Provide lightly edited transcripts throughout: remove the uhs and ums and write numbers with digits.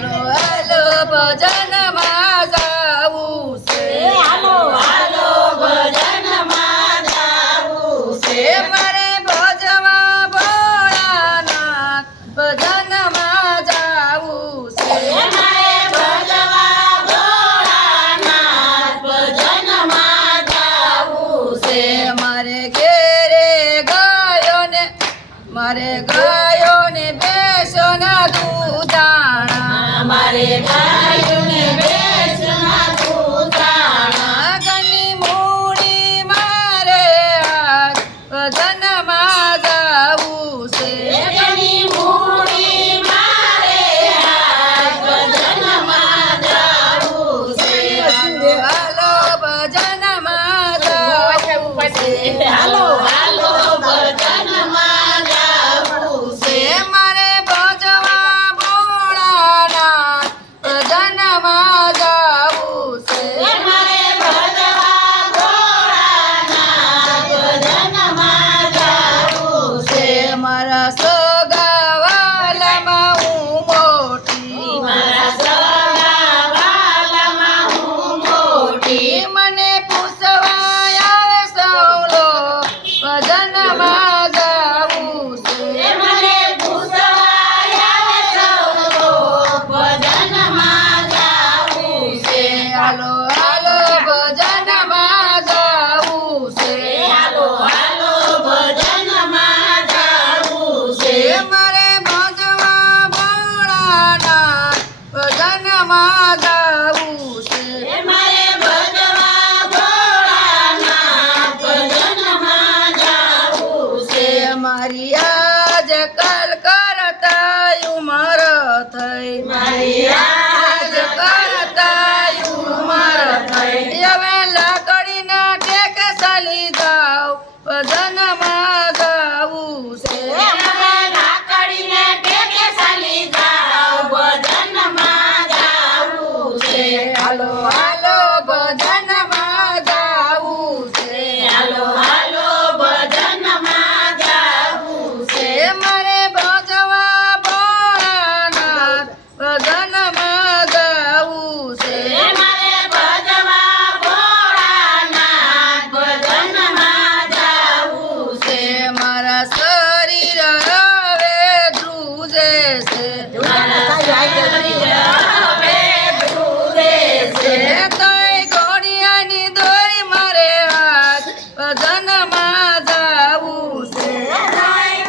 હાલો હાલો ભજનમાં જાવું છે હાલો હાલો ભજનમાં જાવું છે મારે ભજવા ભોળાનાથ ભજનમાં જાવું છે મારે ભજવા ભોળાનાથ ભજનમાં જાવું છે મારે ઘેરે ગયો ને બેસો ના દૂધાણા મારે ગાયોને બેસના દૂધાણા ગની મૂડી મારે આજ ભજનમાં જાવું છે એની મૂડી મારે આજ ભજનમાં જાવું છે હાલો હાલો ભજનમાં જાવું છે હાલો હાલો ભજનમાં જાવું છે મારે ભજવા ભોળાનાથ ભજનમાં જાવું છે મારે ભજવા ભોળાનાથ ભજનમાં જાવું છે મારા સગાવાલામાં હું મોટી મારા સગા વાલામાં હું મોટી મને પૂછવા આવે સૌલો ભજનમાં જાવું છે મને પૂછવા આવે સૌલો ભજનમાં જાવું છે હાલો હાલો ભજનમાં જાવું છે હાલો હાલો ભજનમાં જાવું છે મારે ભજવા ભોળાનાથ ભજનમાં જાવું છે મારે ભજવા ભોળાનાથ ભજનમાં જાવું છે મારી આજ કાલ કરતા ઉમર થઈ મારી આજ કરતા ઉમર થઈ હવે લાકડીના ટેક ચાલી જાવ ભજનમાં જાવું છે મને લાકડીને ટેકે ચાલી જાવ ભજનમાં જાવું છે હાલો હાલો ભજનમાં જાવું છે હાલો હાલો ભજનમાં જાવું છે મારે ભજવા ભોળાનાથ ભજનમાં જાવું છે મારે ભજવા ભોળાનાથ ભજનમાં જાવું છે મારા શરીર હવે ધ્રુજે છે મારા શરીર હવે ધ્રુજે છે તોય ઘોડિયાની દોરી મારે હાથ ભજનમાં જાવું છે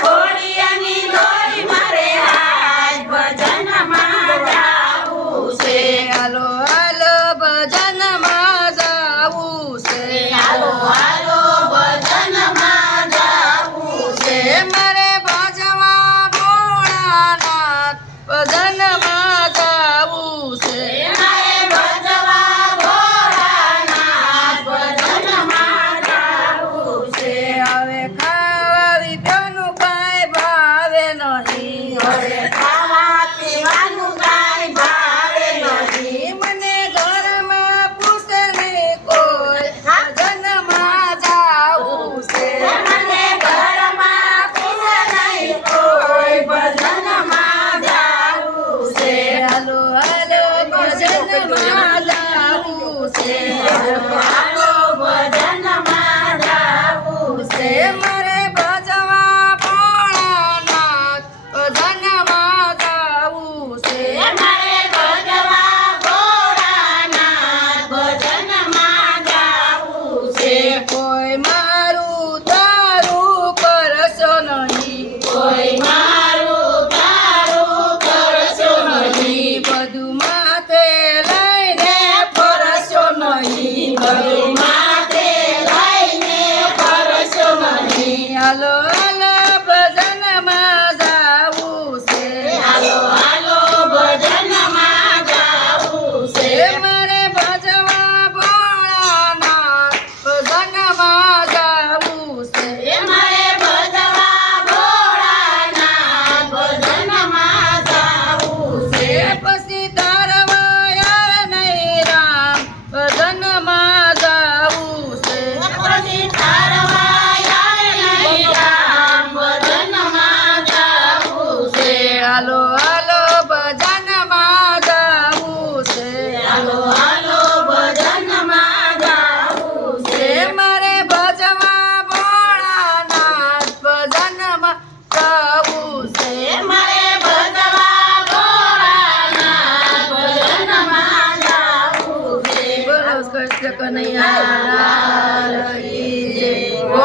ઘોડિયાની દોરી મારે આજ ભજનમાં જાવું છે હાલો હાલો ભજનમાં જાવું છે હાલો હાલો ભજનમાં જાવું છે મારે ભજવા ભોળાનાથ ભજનમાં જાવું છે મારે ભજવા ભોળાનાથ ભજનમાં જાવું છે હવે ખાવા પીવાનું કાંઈ ભાવે નહીં હવે ખાવા પીવાનું કાંઈ ભાવે નહીં મને ઘરમાં પૂછે નહીં કોઈ ભજનમાં જાવું છે મને ઘરમાં પૂછે નહીં કોઈ ભજનમાં જાવું છે હાલો હાલો ભજનમાં જાવું છે હાલો ભજનમાં જાવું છે મારે ભજવા ભોળાનાથ ભજનમાં જાવું છે મારે ભજવા ભોળાનાથ ભજનમાં જાવું છે કોઈ મારું તારું કરશો નહીં કોઈ મારું તારું કરશો નહીં બધું માથે લઈને ફરશો નહીં બધું માથે લઈને ફરશો નહીં હાલો હાલો ભજનમાં જાવું છે હાલો હાલો ભજનમાં જાવું છે મારે ભજવા ભોળાનાથ ભજનમાં જાવું છે મારે ભજવા ભોળાનાથ ભજનમાં જાવું છે પછી તારવા યાર નહીં રામ ભજનમાં જાવું છે પછી તારવા યાર નહીં રામ ભજનમાં જાવું છે હાલો હાલો ભજનમાં કૃષ્ણ કનૈયા લાલ